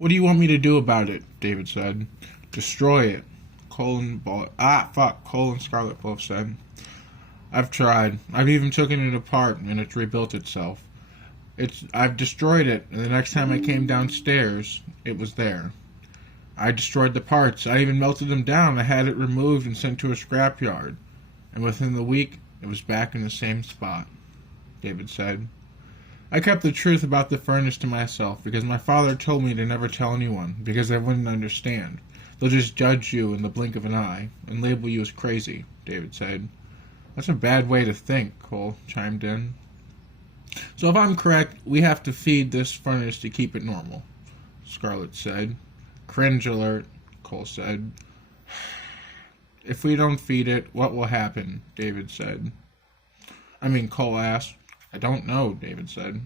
What do you want me to do about it? David said. Destroy it. Cole and Scarlet both said. I've tried. I've even taken it apart and it's rebuilt itself. I've destroyed it, and the next time I came downstairs, it was there. I destroyed the parts. I even melted them down. I had it removed and sent to a scrapyard. And within the week, it was back in the same spot, David said. I kept the truth about the furnace to myself because my father told me to never tell anyone because they wouldn't understand. They'll just judge you in the blink of an eye and label you as crazy, David said. That's a bad way to think, Cole chimed in. So if I'm correct, we have to feed this furnace to keep it normal, Scarlet said. Cringe alert, Cole said. If we don't feed it, what will happen? David said. Cole asked. I don't know, David said.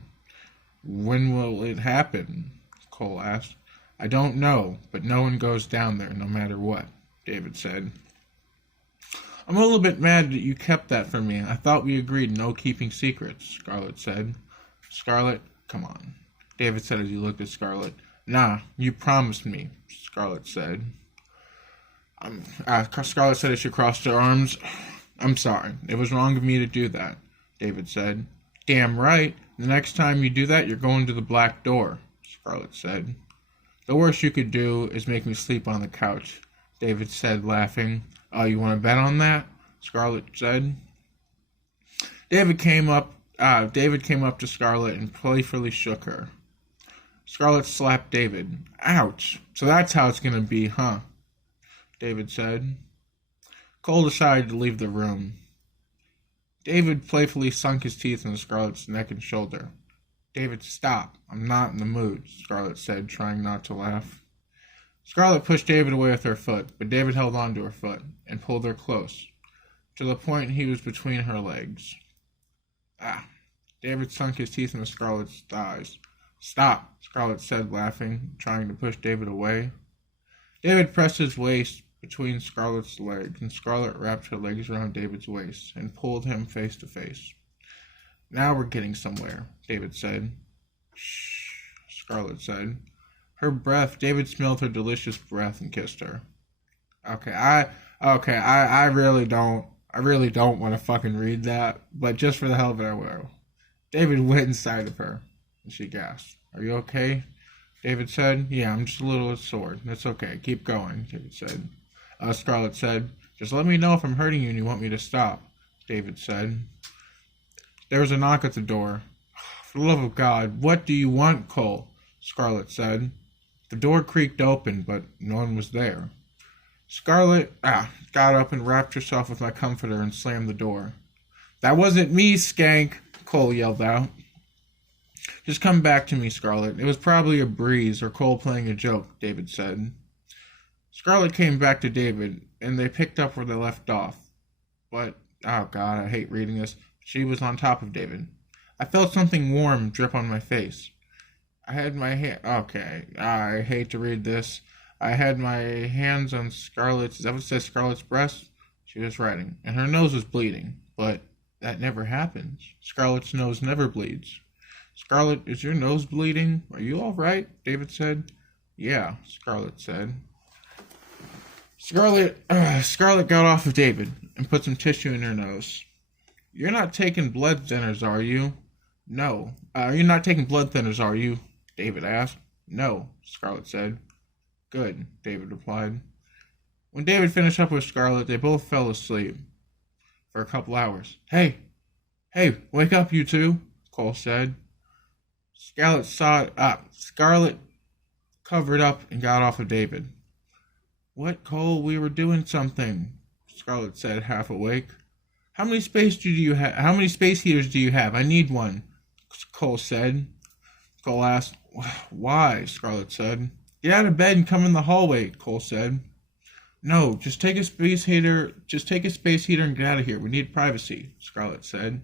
When will it happen? Cole asked. I don't know, but no one goes down there no matter what, David said. I'm a little bit mad that you kept that from me. I thought we agreed no keeping secrets, Scarlet said. Scarlet, come on, David said as he looked at Scarlet. Nah, you promised me, Scarlet said. Scarlet said as she crossed her arms. I'm sorry. It was wrong of me to do that, David said. Damn right. The next time you do that, you're going to the black door, Scarlet said. The worst you could do is make me sleep on the couch, David said, laughing. Oh, you want to bet on that? Scarlet said. David came up to Scarlet and playfully shook her. Scarlet slapped David. Ouch. So that's how it's going to be, huh? David said. Cole decided to leave the room. David playfully sunk his teeth into Scarlet's neck and shoulder. David, stop. I'm not in the mood, Scarlet said, trying not to laugh. Scarlet pushed David away with her foot, but David held on to her foot and pulled her close, to the point he was between her legs. David sunk his teeth into Scarlet's thighs. Stop, Scarlet said, laughing, trying to push David away. David pressed his waist between Scarlet's legs, and Scarlet wrapped her legs around David's waist and pulled him face to face. Now we're getting somewhere, David said. Shh, Scarlet said. Her breath, David smelled her delicious breath and kissed her. I really don't want to fucking read that, but just for the hell of it, I will. David went inside of her, and she gasped. Are you okay? David said. Yeah, I'm just a little sore. That's okay. Keep going, David said. Scarlet said. Just let me know if I'm hurting you and you want me to stop, David said. There was a knock at the door. For the love of God, what do you want, Cole? Scarlet said. The door creaked open, but no one was there. Scarlet got up and wrapped herself with my comforter and slammed the door. That wasn't me, skank, Cole yelled out. Just come back to me, Scarlet. It was probably a breeze or Cole playing a joke, David said. Scarlet came back to David, and they picked up where they left off. But, oh God, I hate reading this. She was on top of David. I felt something warm drip on my face. I had my I hate to read this. I had my hands on Scarlet's, is that what it says, Scarlet's breast? She was writing, and her nose was bleeding. But that never happens. Scarlet's nose never bleeds. Scarlet, is your nose bleeding? Are you all right? David said. Yeah, Scarlet said. Scarlet got off of David and put some tissue in her nose. You're not taking blood thinners, are you? No. You're not taking blood thinners, are you? David asked. No, Scarlet said. Good, David replied. When David finished up with Scarlet, they both fell asleep for a couple hours. Hey, wake up, you two, Cole said. Scarlet covered up and got off of David. What, Cole? We were doing something, Scarlet said, half awake. How many space heaters do you have? I need one, Cole said. Cole asked. Why? Scarlet said. Get out of bed and come in the hallway, Cole said. No, just take a space heater and get out of here. We need privacy, Scarlet said.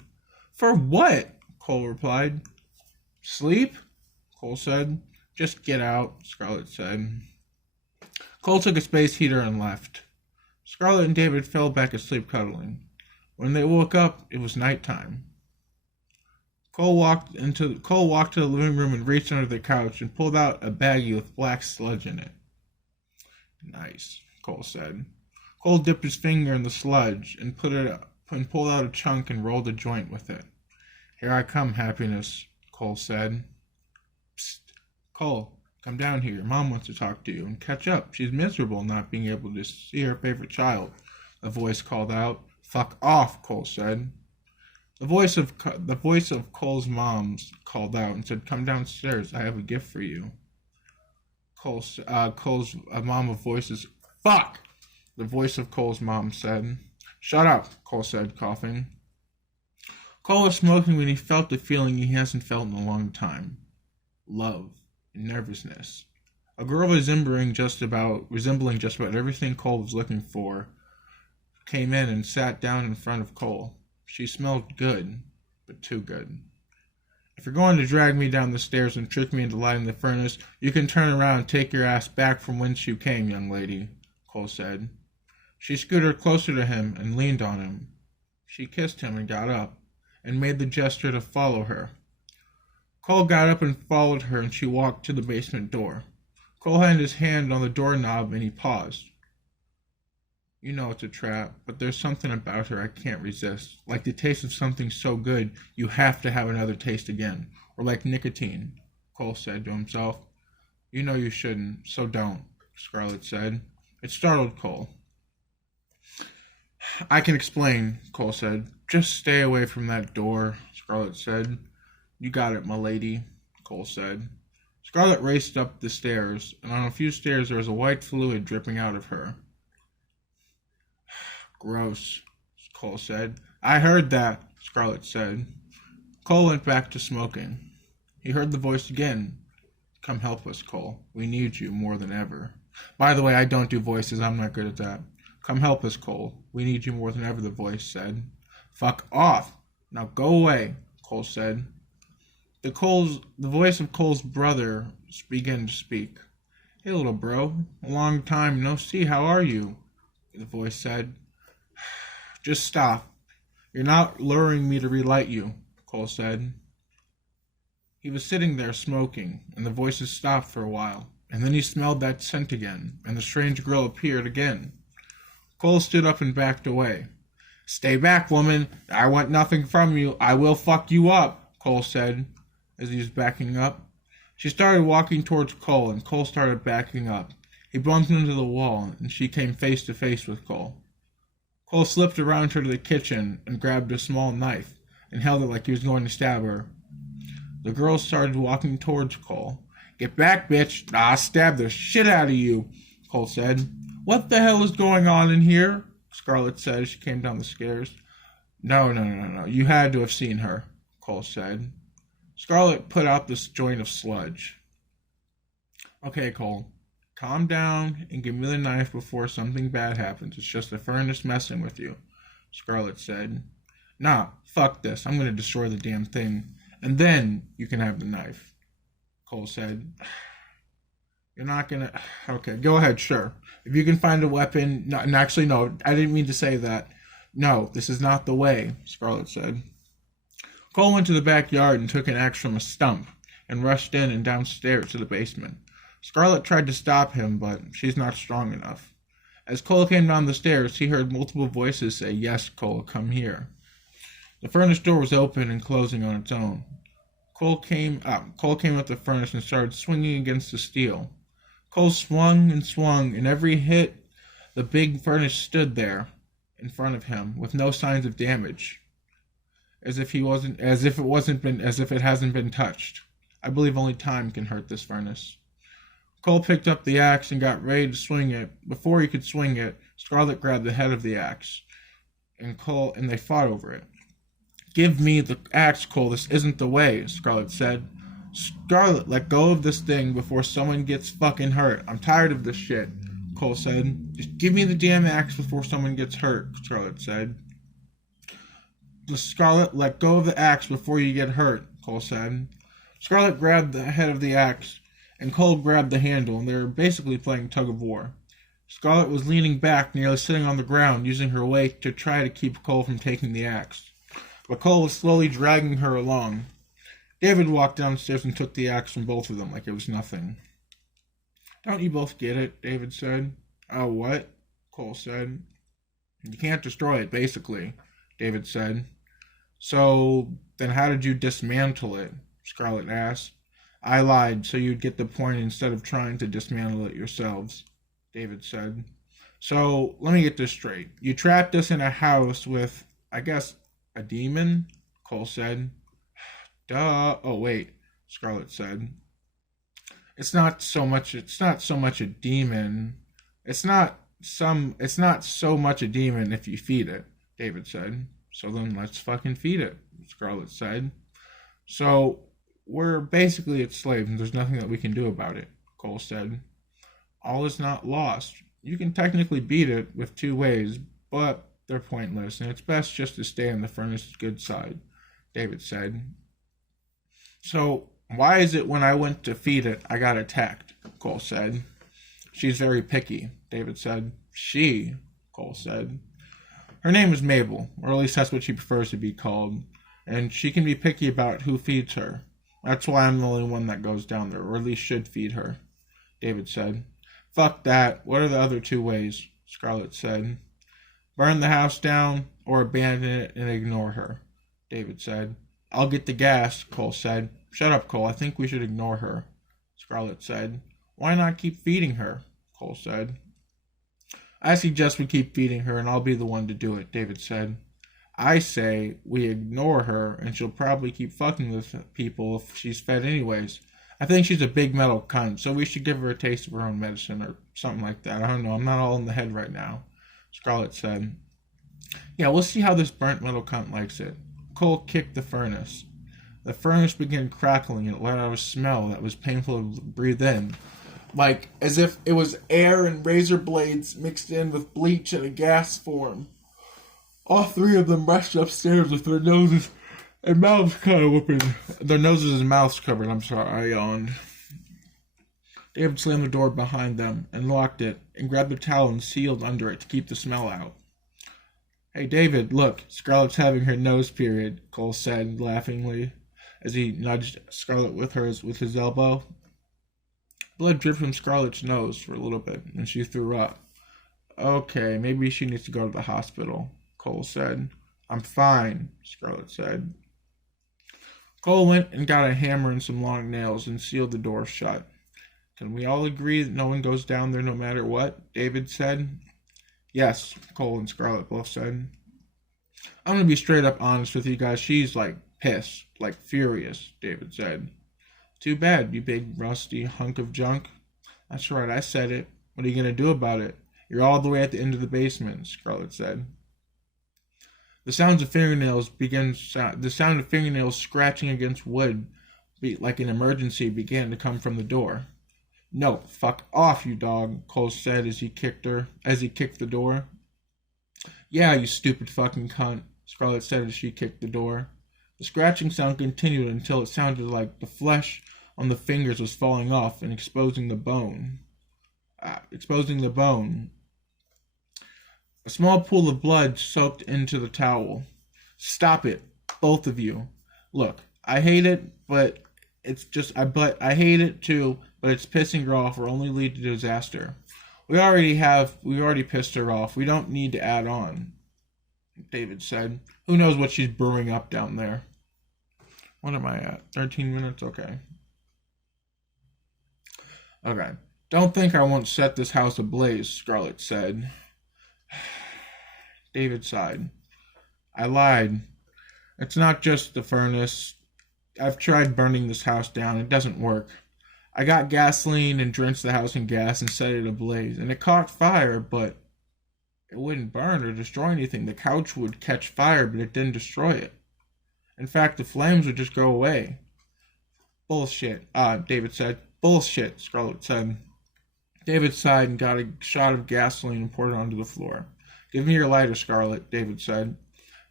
For what? Cole replied. Sleep? Cole said. Just get out, Scarlet said. Cole took a space heater and left. Scarlet and David fell back asleep cuddling. When they woke up, it was nighttime. Cole walked to the living room and reached under the couch and pulled out a baggie with black sludge in it. Nice, Cole said. Cole dipped his finger in the sludge and pulled out a chunk and rolled a joint with it. Here I come, happiness, Cole said. Psst, Cole, come down here. Your mom wants to talk to you and catch up. She's miserable not being able to see her favorite child. The voice called out. Fuck off, Cole said. The voice of Cole's mom called out and said, "Come downstairs. I have a gift for you." Cole's mom of voices. Fuck! The voice of Cole's mom said. Shut up, Cole said, coughing. Cole was smoking when he felt the feeling he hasn't felt in a long time. Love and nervousness. A girl resembling just about everything Cole was looking for came in and sat down in front of Cole. She smelled good, but too good. If you're going to drag me down the stairs and trick me into lighting the furnace, you can turn around and take your ass back from whence you came, young lady, Cole said. She scooted closer to him and leaned on him. She kissed him and got up, and made the gesture to follow her. Cole got up and followed her, and she walked to the basement door. Cole had his hand on the doorknob, and he paused. You know it's a trap, but there's something about her I can't resist. Like the taste of something so good, you have to have another taste again. Or like nicotine, Cole said to himself. You know you shouldn't, so don't, Scarlett said. It startled Cole. I can explain, Cole said. Just stay away from that door, Scarlett said. You got it, my lady, Cole said. Scarlett raced up the stairs, and on a few stairs there was a white fluid dripping out of her. Gross, Cole said. I heard that, Scarlett said. Cole went back to smoking. He heard the voice again. Come help us, Cole. We need you more than ever. By the way, I don't do voices. I'm not good at that. Come help us, Cole. We need you more than ever, the voice said. Fuck off. Now go away, Cole said. The voice of Cole's brother began to speak. Hey, little bro. A long time no see. How are you? The voice said. Just stop. You're not luring me to relight you, Cole said. He was sitting there smoking, and the voices stopped for a while, and then he smelled that scent again, and the strange girl appeared again. Cole stood up and backed away. Stay back, woman. I want nothing from you. I will fuck you up, Cole said, as he was backing up. She started walking towards Cole, and Cole started backing up. He bumped into the wall, and she came face to face with Cole. Cole slipped around her to the kitchen and grabbed a small knife and held it like he was going to stab her. The girl started walking towards Cole. Get back, bitch. I'll stab the shit out of you, Cole said. What the hell is going on in here? Scarlett said as she came down the stairs. No. You had to have seen her, Cole said. Scarlett put out this joint of sludge. Okay, Cole. Calm down and give me the knife before something bad happens. It's just the furnace messing with you, Scarlett said. Nah, fuck this. I'm going to destroy the damn thing. And then you can have the knife, Cole said. You're not going to... Okay, go ahead, sure. If you can find a weapon... No, actually, no, I didn't mean to say that. No, this is not the way, Scarlett said. Cole went to the backyard and took an axe from a stump and rushed in and downstairs to the basement. Scarlett tried to stop him, but she's not strong enough. As Cole came down the stairs, he heard multiple voices say, Yes, Cole, come here. The furnace door was open and closing on its own. Cole came up the furnace and started swinging against the steel. Cole swung, and every hit, the big furnace stood there in front of him with no signs of damage, as if it hasn't been touched. I believe only time can hurt this furnace. Cole picked up the axe and got ready to swing it. Before he could swing it, Scarlett grabbed the head of the axe, and they fought over it. Give me the axe, Cole. This isn't the way, Scarlett said. Scarlett, let go of this thing before someone gets fucking hurt. I'm tired of this shit, Cole said. Just give me the damn axe before someone gets hurt, Scarlett said. Scarlett, let go of the axe before you get hurt, Cole said. Scarlett grabbed the head of the axe, and Cole grabbed the handle, and they were basically playing tug-of-war. Scarlett was leaning back, nearly sitting on the ground, using her weight to try to keep Cole from taking the axe. But Cole was slowly dragging her along. David walked downstairs and took the axe from both of them like it was nothing. Don't you both get it? David said. Oh, what? Cole said. You can't destroy it, basically, David said. So, then how did you dismantle it? Scarlet asked. I lied, so you'd get the point instead of trying to dismantle it yourselves, David said. So, let me get this straight. You trapped us in a house with, I guess, a demon? Cole said. Duh. Oh, wait, Scarlet said. It's not so much a demon. It's not so much a demon if you feed it, David said. So then let's fucking feed it, Scarlet said. So we're basically its slaves and there's nothing that we can do about it, Cole said. All is not lost. You can technically beat it with two ways, but they're pointless, and it's best just to stay on the furnace's good side, David said. So why is it when I went to feed it, I got attacked, Cole said. She's very picky, David said. She, Cole said. Her name is Mabel, or at least that's what she prefers to be called, and she can be picky about who feeds her. That's why I'm the only one that goes down there, or at least should feed her, David said. Fuck that. What are the other two ways? Scarlet said. Burn the house down, or abandon it and ignore her, David said. I'll get the gas, Cole said. Shut up, Cole. I think we should ignore her, Scarlet said. Why not keep feeding her? Cole said. I suggest we keep feeding her and I'll be the one to do it, David said. I say we ignore her and she'll probably keep fucking with people if she's fed anyways. I think she's a big metal cunt, so we should give her a taste of her own medicine or something like that. I don't know. I'm not all in the head right now, Scarlet said. Yeah, we'll see how this burnt metal cunt likes it. Cole kicked the furnace. The furnace began crackling and it let out a smell that was painful to breathe in. Like as if it was air and razor blades mixed in with bleach in a gas form. All three of them rushed upstairs with their noses and mouths kind of open. Their noses and mouths covered, I yawned. David slammed the door behind them and locked it and grabbed a towel and sealed under it to keep the smell out. Hey, David, look, Scarlet's having her nose period, Cole said laughingly as he nudged Scarlet with his elbow. Blood dripped from Scarlet's nose for a little bit, and she threw up. Okay, maybe she needs to go to the hospital, Cole said. I'm fine, Scarlet said. Cole went and got a hammer and some long nails and sealed the door shut. Can we all agree that no one goes down there no matter what? David said. Yes, Cole and Scarlet both said. I'm going to be straight up honest with you guys. She's pissed, furious, David said. Too bad, you big rusty hunk of junk. That's right, I said it. What are you going to do about it? You're all the way at the end of the basement, Scarlet said. The sound of fingernails scratching against wood, like an emergency, began to come from the door. No, fuck off, you dog, Cole said as he kicked the door. Yeah, you stupid fucking cunt, Scarlet said as she kicked the door. The scratching sound continued until it sounded like the flesh on the fingers was falling off and exposing the bone. A small pool of blood soaked into the towel. Stop it, both of you. Look, I hate it, but I hate it too, but it's pissing her off or only lead to disaster. We already pissed her off. We don't need to add on, David said. Who knows what she's brewing up down there? What am I at? 13 minutes? Okay. Don't think I won't set this house ablaze, Scarlet said. David sighed. I lied. It's not just the furnace. I've tried burning this house down. It doesn't work. I got gasoline and drenched the house in gas and set it ablaze. And it caught fire, but it wouldn't burn or destroy anything. The couch would catch fire, but it didn't destroy it. In fact, the flames would just go away. Bullshit, David said. Bullshit, Scarlet said. David sighed and got a shot of gasoline and poured it onto the floor. Give me your lighter, Scarlet, David said.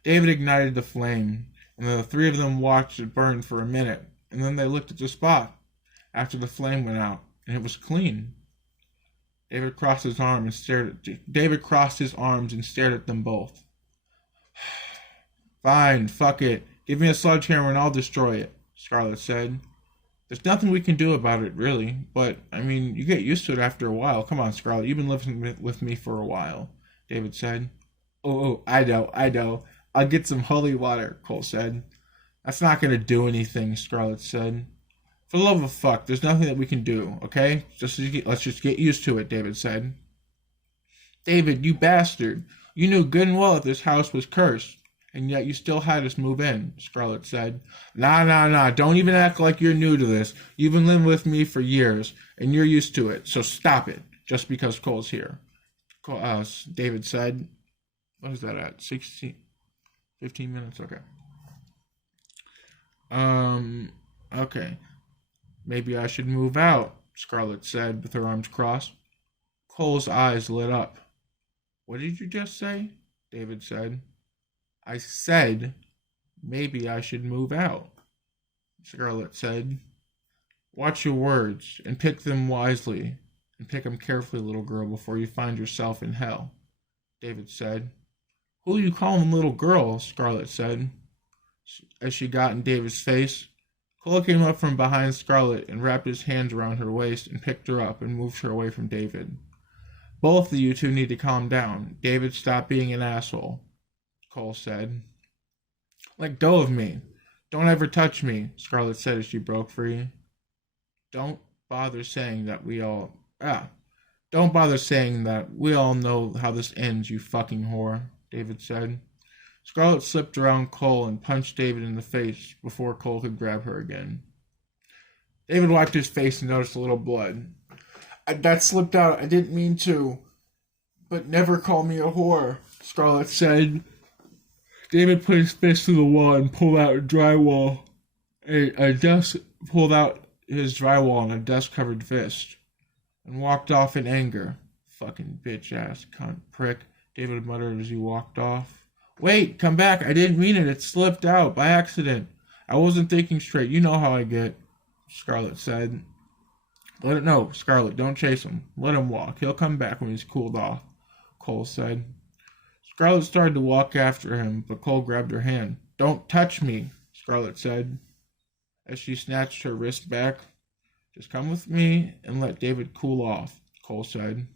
David ignited the flame, and the three of them watched it burn for a minute, and then they looked at the spot after the flame went out, and it was clean. David crossed his arms and stared at them both. Fine, fuck it. Give me a sledgehammer and I'll destroy it, Scarlet said. There's nothing we can do about it, really. But, I mean, you get used to it after a while. Come on, Scarlet, you've been living with me for a while, David said. Oh, I know. I'll get some holy water, Cole said. That's not going to do anything, Scarlet said. For the love of fuck, there's nothing that we can do, okay? Let's just get used to it, David said. David, you bastard. You knew good and well that this house was cursed, and yet you still had us move in, Scarlet said. Nah. Don't even act like you're new to this. You've been living with me for years, and you're used to it, so stop it, just because Cole's here. David said. What is that at? 15 minutes? Okay. Okay. Maybe I should move out, Scarlet said with her arms crossed. Cole's eyes lit up. What did you just say? David said. I said maybe I should move out, Scarlet said. Watch your words and pick them wisely, and pick them carefully, little girl, before you find yourself in hell, David said. Who are you calling little girl? Scarlet said. As she got in David's face, Cole came up from behind Scarlet and wrapped his hands around her waist and picked her up and moved her away from David. Both of you two need to calm down. David, stop being an asshole, Cole said. Let go of me. Don't ever touch me, Scarlet said as she broke free. Don't bother saying that we all know how this ends, you fucking whore, David said. Scarlet slipped around Cole and punched David in the face before Cole could grab her again. David wiped his face and noticed a little blood. That slipped out. I didn't mean to. But never call me a whore, Scarlet said. David put his fist to the wall and pulled out pulled out his drywall in a dust-covered fist, and walked off in anger. Fucking bitch-ass cunt prick, David muttered as he walked off. Wait, come back. I didn't mean it. It slipped out by accident. I wasn't thinking straight. You know how I get, Scarlet said. No, Scarlet, don't chase him. Let him walk. He'll come back when he's cooled off, Cole said. Scarlet started to walk after him, but Cole grabbed her hand. Don't touch me, Scarlet said, as she snatched her wrist back. Just come with me and let David cool off, Cole said.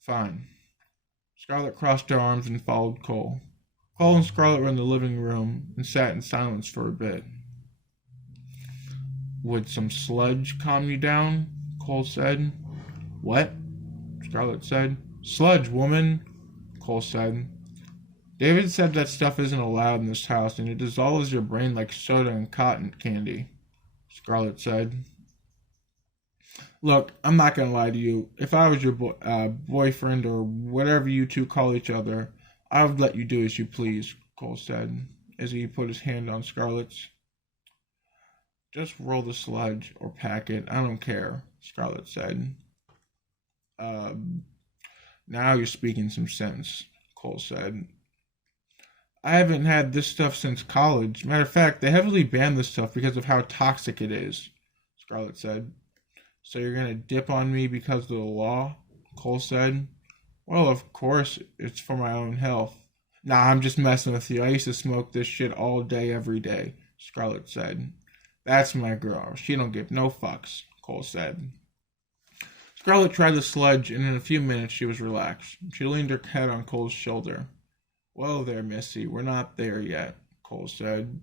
Fine. Scarlet crossed her arms and followed Cole. Cole and Scarlet were in the living room and sat in silence for a bit. Would some sludge calm you down? Cole said. What? Scarlet said. Sludge, woman, Cole said. David said that stuff isn't allowed in this house and it dissolves your brain like soda and cotton candy, Scarlet said. Look, I'm not going to lie to you. If I was your boyfriend or whatever you two call each other, I would let you do as you please, Cole said, as he put his hand on Scarlet's. Just roll the sludge or pack it. I don't care, Scarlet said. Now you're speaking some sense, Cole said. I haven't had this stuff since college. Matter of fact, they heavily banned this stuff because of how toxic it is, Scarlet said. So you're going to dip on me because of the law? Cole said. Well, of course, it's for my own health. Nah, I'm just messing with you. I used to smoke this shit all day, every day, Scarlet said. That's my girl. She don't give no fucks, Cole said. Scarlet tried the sludge, and in a few minutes she was relaxed. She leaned her head on Cole's shoulder. Well there, Missy, we're not there yet, Cole said.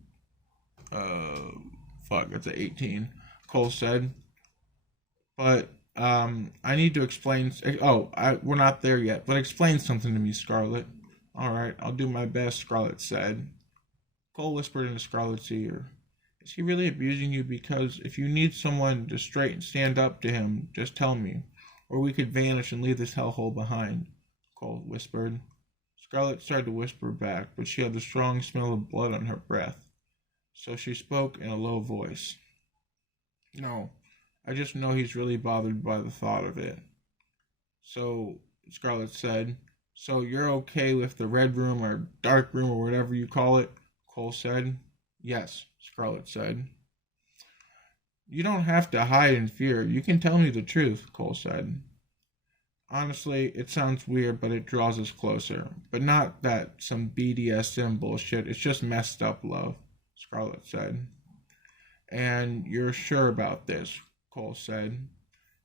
It's an 18, Cole said. But, I need to explain... we're not there yet, but explain something to me, Scarlet. Alright, I'll do my best, Scarlet said. Cole whispered into Scarlet's ear. Is he really abusing you? Because if you need someone to stand up to him, just tell me. Or we could vanish and leave this hellhole behind, Cole whispered. Scarlet started to whisper back, but she had the strong smell of blood on her breath. So she spoke in a low voice. No, I just know he's really bothered by the thought of it. So, Scarlet said, so you're okay with the red room or dark room or whatever you call it? Cole said. Yes, Scarlet said. You don't have to hide in fear. You can tell me the truth, Cole said. Honestly, it sounds weird, but it draws us closer. But not that some BDSM bullshit. It's just messed up love, Scarlet said. And you're sure about this, Cole said.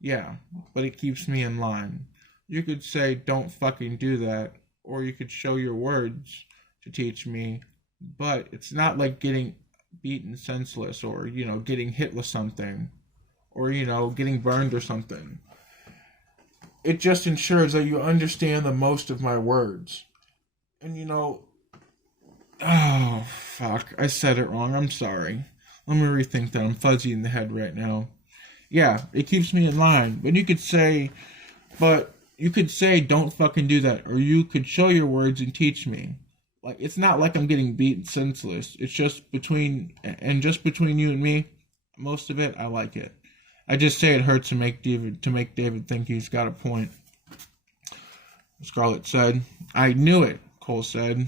Yeah, but it keeps me in line. You could say, don't fucking do that, or you could show your words to teach me, but it's not like getting beaten senseless or, getting hit with something or, getting burned or something. It just ensures that you understand the most of my words. And, oh, fuck, I said it wrong. I'm sorry. Let me rethink that. I'm fuzzy in the head right now. Yeah, it keeps me in line. But you could say, don't fucking do that. Or you could show your words and teach me. Like, it's not like I'm getting beaten senseless. It's just between you and me, most of it, I like it. I just say it hurts to make David think he's got a point. Scarlett said. I knew it, Cole said.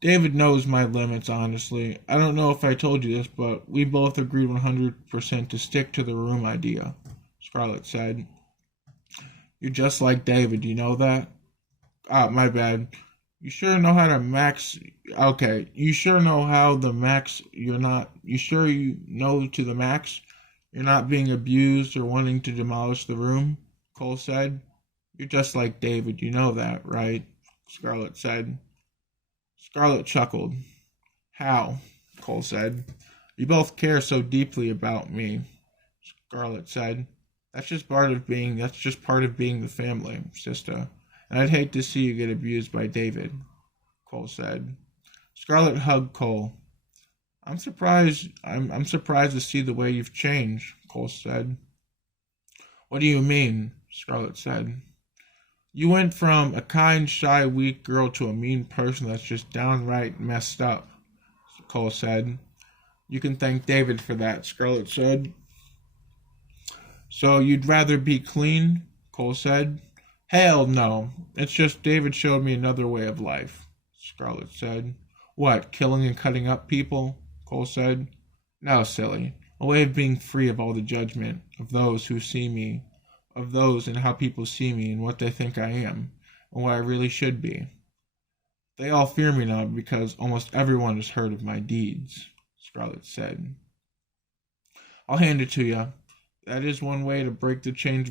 David knows my limits, honestly. I don't know if I told you this, but we both agreed 100% to stick to the room idea, Scarlett said. You're just like David, you know that? Ah, my bad. You sure know how to max... Okay, you sure know how the max... You sure you know to the max? You're not being abused or wanting to demolish the room? Cole said. You're just like David, you know that, right? Scarlett said. Scarlett chuckled. How? Cole said. You both care so deeply about me, Scarlett said. That's just part of being the family, sister. And I'd hate to see you get abused by David, Cole said. Scarlett hugged Cole. I'm surprised to see the way you've changed, Cole said. What do you mean? Scarlett said. You went from a kind, shy, weak girl to a mean person that's just downright messed up, Cole said. You can thank David for that, Scarlett said. So you'd rather be clean? Cole said. Hell no. It's just David showed me another way of life, Scarlett said. What, killing and cutting up people? Cole said. No, silly. A way of being free of all the judgment of those who see me, of those and how people see me and what they think I am, and what I really should be. They all fear me now because almost everyone has heard of my deeds, Scarlett said. I'll hand it to you. That is one way to break the chains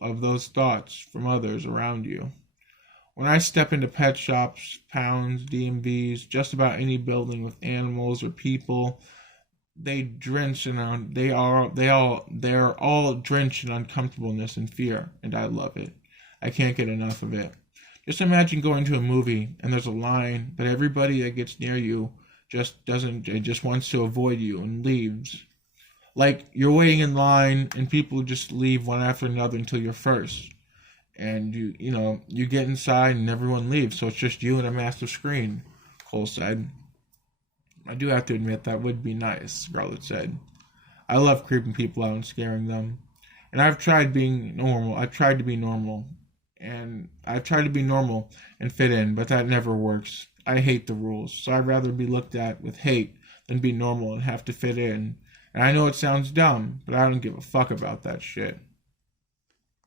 of those thoughts from others around you. When I step into pet shops, pounds, DMVs, just about any building with animals or people, they're all drenched in uncomfortableness and fear, and I love it. I can't get enough of it. Just imagine going to a movie and there's a line, but everybody that gets near you just wants to avoid you and leaves. Like you're waiting in line and people just leave one after another until you're first. And you get inside and everyone leaves, so it's just you and a massive screen, Cole said. I do have to admit that would be nice, Scarlett said. I love creeping people out and scaring them. And I've tried being normal. I've tried to be normal. And I've tried to be normal and fit in, but that never works. I hate the rules, so I'd rather be looked at with hate than be normal and have to fit in. And I know it sounds dumb, but I don't give a fuck about that shit.